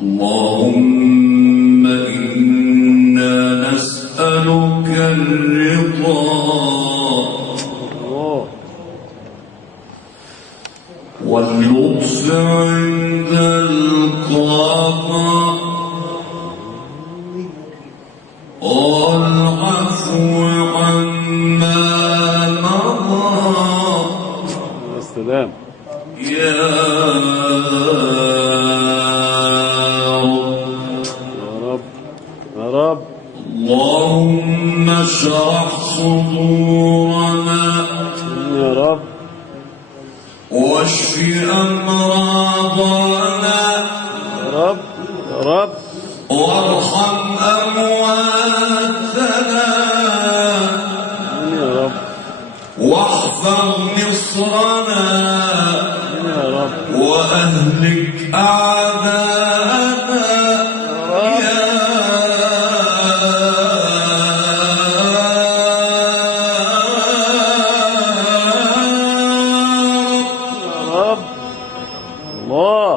اللهم إنا نسألك الرضا واللطف عند القضاء والعفو عما مضى. السلام يا رب. اللهم اشرح صدورنا يا رب، واشف أمراضنا يا رب، يا رب، وارحم أمواتنا يا رب، واحفظ مصرنا يا رب، وأهلك أعداءنا يا رب. الله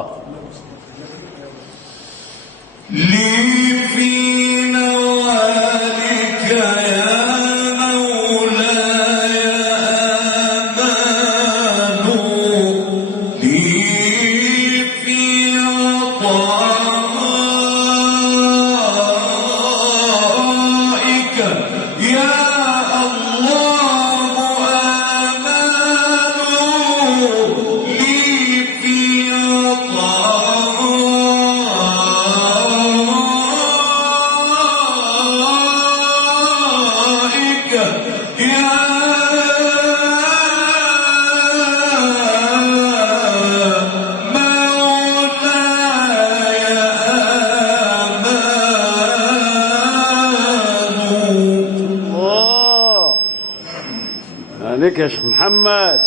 لي في نوالك يا مولاي آمان لي في عطائك يا الله آمان لي في عطائك يا مولاي آمان. الله عليك يا شيخ محمد.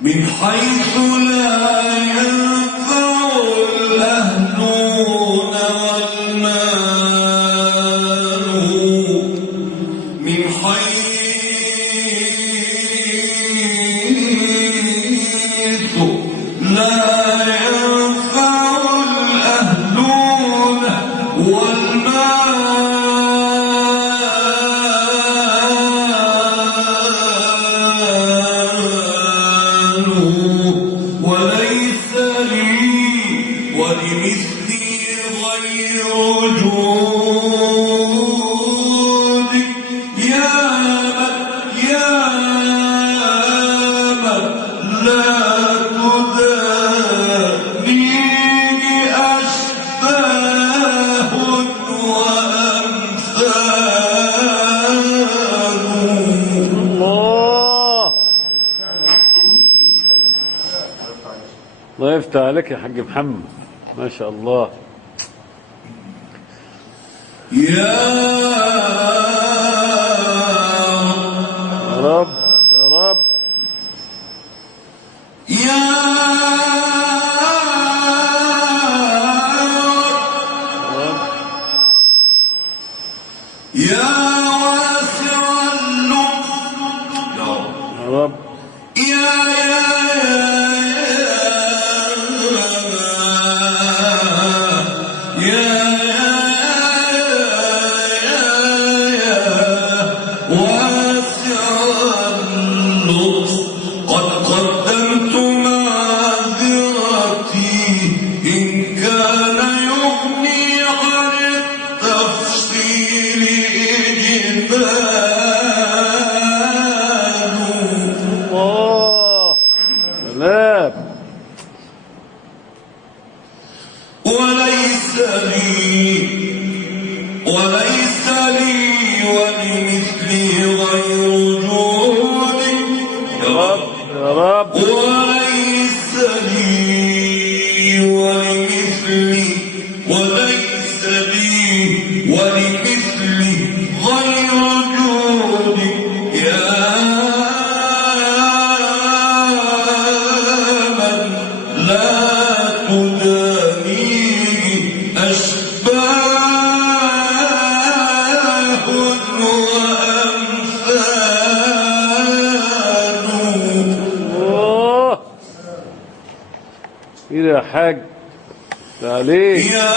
من حيث لا ينفع الأهلون والمال من حيث لا ينفع الأهلون والمال وليس لي ولمثلي غير جودك يا من لا تدانيه أشباه وأمثال. الله يفتح عليك يا حاج محمد، ما شاء الله. يا رب، يا رب، يا يا واسع اللطف يا رب، يا واسع اللطف قد قدمت معذرتي إن كان يغني عن التفصيل إجمال. الله سلام. وليس لي ولمثلي غير جودك يا رب، يا رب، وليس لي ولمثلي غير جودك يا من لا تدانيه أشباه حاج عليك يا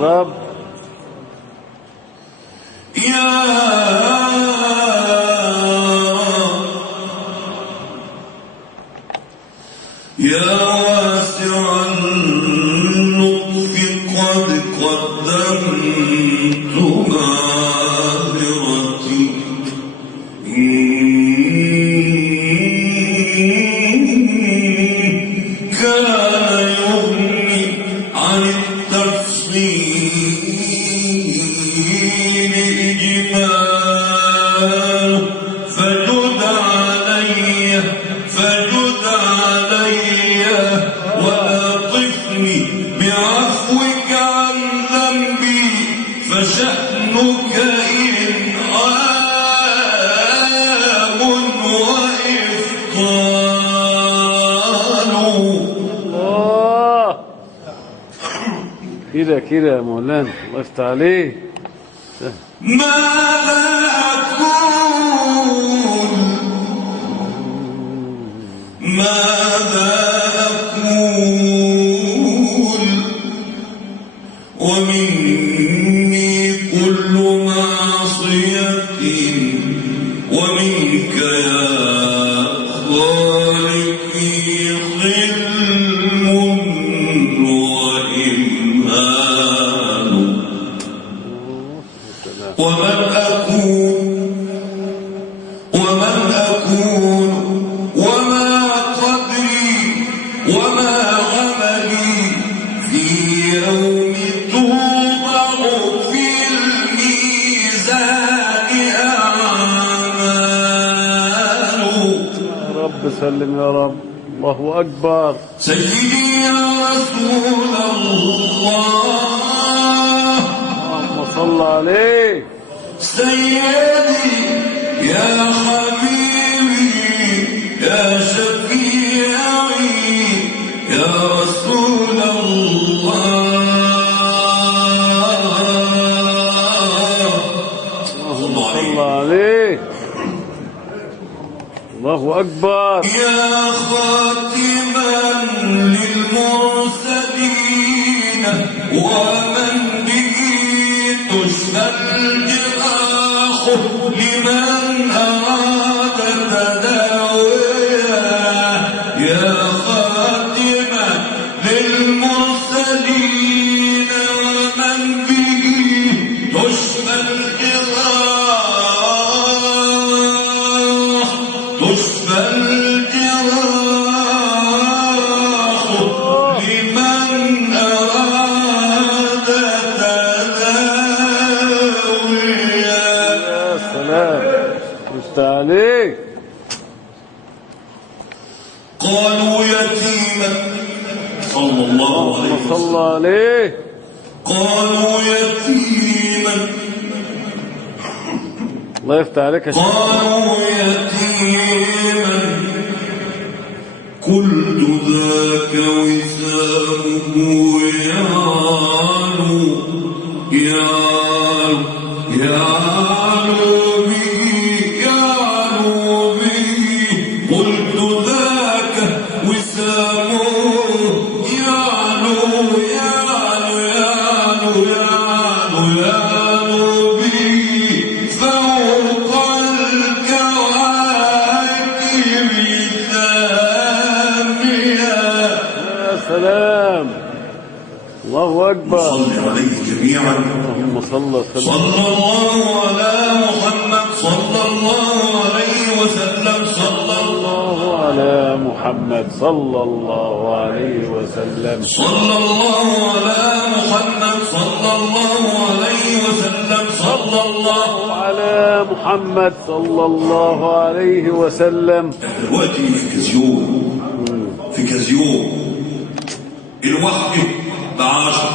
رب. يا واسع اللطف قد قدمت معذرتي كان يغني عن التفصيل إجمال فجد علي وأطفني بعفوك عن ذنبي فشأنك إنعام وإفضال. الله كده كده يا مولانا، الله يفتح عليك. ماذا أقول ومني كل معصية ومنك يا خالقي ظلم وإمهال. ومن أكون وما قدري وما عملي في يوم توضع في الميزان أعمال. يا رب سلم يا رب. الله أكبر. سيدي يا رسول الله اللهم صل عليه. سيدي يا حبيبي يا شفيعي يا رسول الله. اللهم صل عليه. الله أكبر. يا خاتما للمرسلين ومن به تشفى الجراح لمن أراد تداويه. يا خاتما للمرسلين ومن به تشفى الجراح لمن أراد تداويه. يا سلام يفتح عليك. قالوا يتيما صلى الله عليه اللهم صل وسلم. عليه. قالوا يتيما الله يفتح عليك يا شيخ. قالوا يتيما قلت ذاك وسامه يعلو به قلت ذاك وسامه يعلو به فوق الكواكب ثامية. يا سلام. الله أكبر. صل عليه جميعا. اللهم صل وسلم. صلى الله على محمد صلى الله عليه وسلم. صلى الله على محمد صلى الله عليه وسلم. صلى الله على محمد صلى الله عليه وسلم. صلى الله. على محمد صلى الله عليه وسلم. دلوقتي في كازيون الواحدة ب10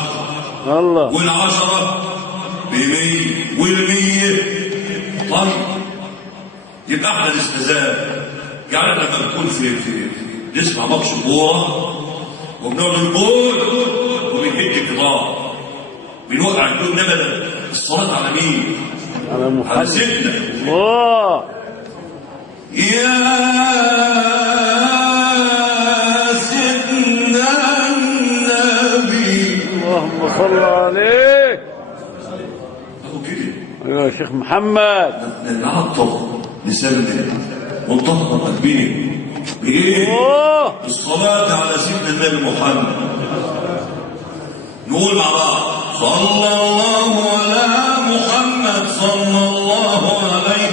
الله وال10 ب100 وال100. طيب يبقى احنا الاستاذان يعني لما بنكون في نسمع ماتش كوره وبنقعد نقول وبنهج الكبار بنوقع الدور نبدا. الصلاه على مين؟ على على محمد. سيدنا. الله يا صل عليه. أهو كده. ايوه يا شيخ محمد. نعطف لساننا ونطهر قلبنا بإيه؟ بالصلاة على سيدنا النبي محمد. نقول مع بعض صلى الله على محمد صلى الله عليه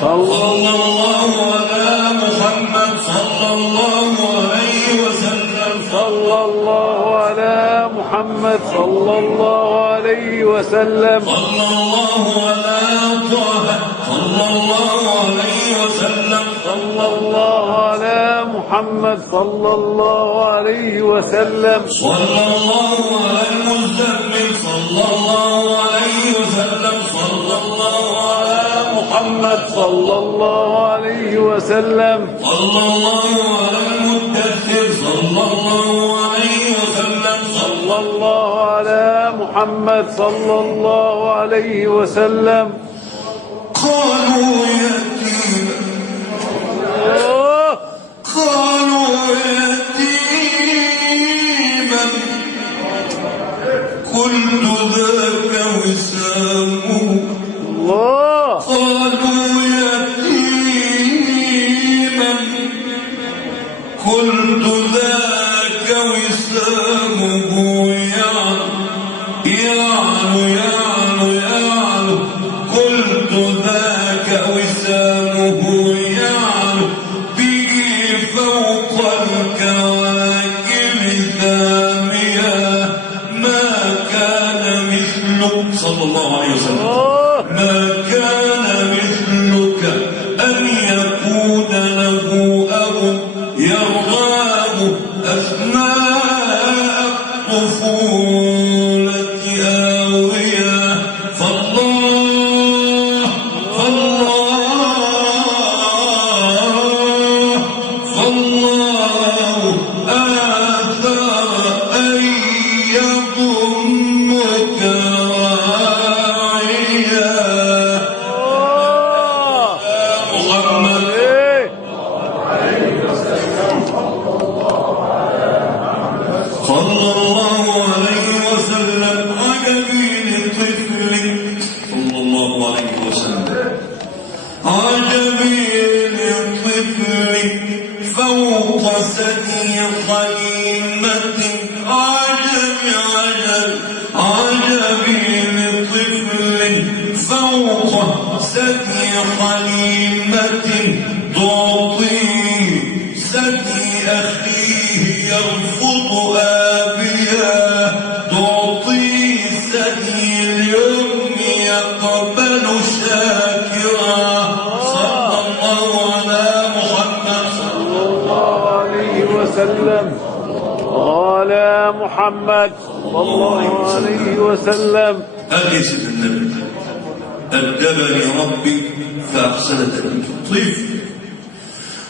صلى الله على محمد صلى الله عليه وسلم صلى الله على محمد صلى الله عليه وسلم صلى الله على طه صلى الله عليه وسلم صلى الله على محمد صلى الله عليه وسلم صلى الله على المزمل صلى الله عليه وسلم صلى الله على محمد صلى الله عليه وسلم صلى الله على المدثر صلى الله عليه وسلم صلى الله على محمد صلى الله عليه وسلم. قالوا يتيما قالوا يتيما قلت ذاك وسامه الله. قالوا يتيما قلت ذاك وسامه يعلو قلت ذاك وسامه يعلو به فوق الكواكب ثامية ما كان مثلك صلى الله عليه وسلم ما كان مثلك أن يكون له أب يرغب أثناء الطفولة آوية فالله آثر أن يضمك راعيا محمد صلى الله عليه وسلم عجبي لطفل صلى الله عليه وسلم عجبي لطفل فوق ثدي خليمة عجبي لطفل فوق ثدي خليمة تعطي ثدي أخيه يرفض آبيا تعطي ثدي اليوم يقبل شاكرا صلى الله على محمد صلى الله عليه وسلم. قال محمد صلى الله عليه وسلم. قال سيدنا النبي أدبني ربي فأحسن تأديبي طفل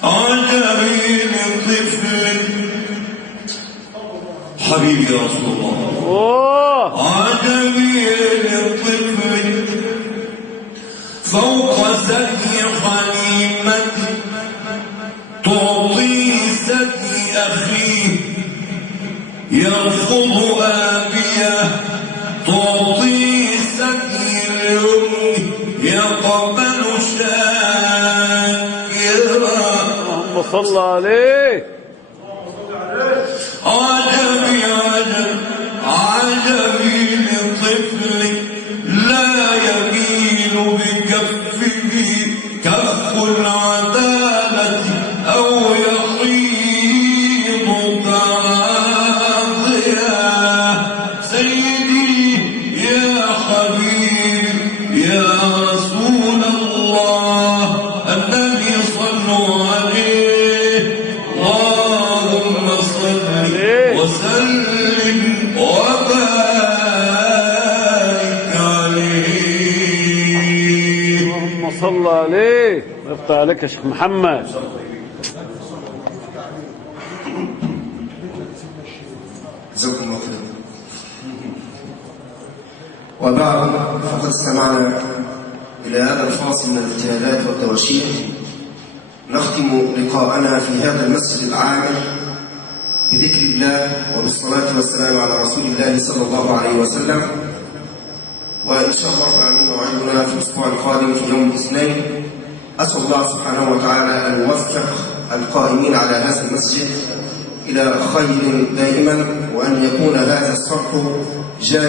عجبي لطفل حبيبي يا رسول الله عجبي لطفل فوق ثدي خليمة تعطي ثدي أخيه يرفض آبية تعطي ثدي اليمن يقبل شاكرا اللهم صل عليه. عجبي لطفل لا يميل بكفه كف العدالة أو يحيض تراضيا سيدي يا حبيبي يا رسول الله النبي صلوا عليه اللهم صل وسلم وبارك عليه. اللهم صل عليه. افتح عليك يا شيخ محمد. جزاكم الله خيرا. وبعد فقد استمعنا إلى هذا الفاصل من الابتهالات والتواشيح. نختم لقاءنا في هذا المسجد العامر بذكر الله وبالصلاة والسلام على رسول الله صلى الله عليه وسلم. وإن شاء الله تعالى موعدنا في الأسبوع القادم في يوم الاثنين. أسأل الله سبحانه وتعالى أن يوفق القائمين على هذا المسجد إلى خير دائما، وأن يكون هذا الصرح جامعا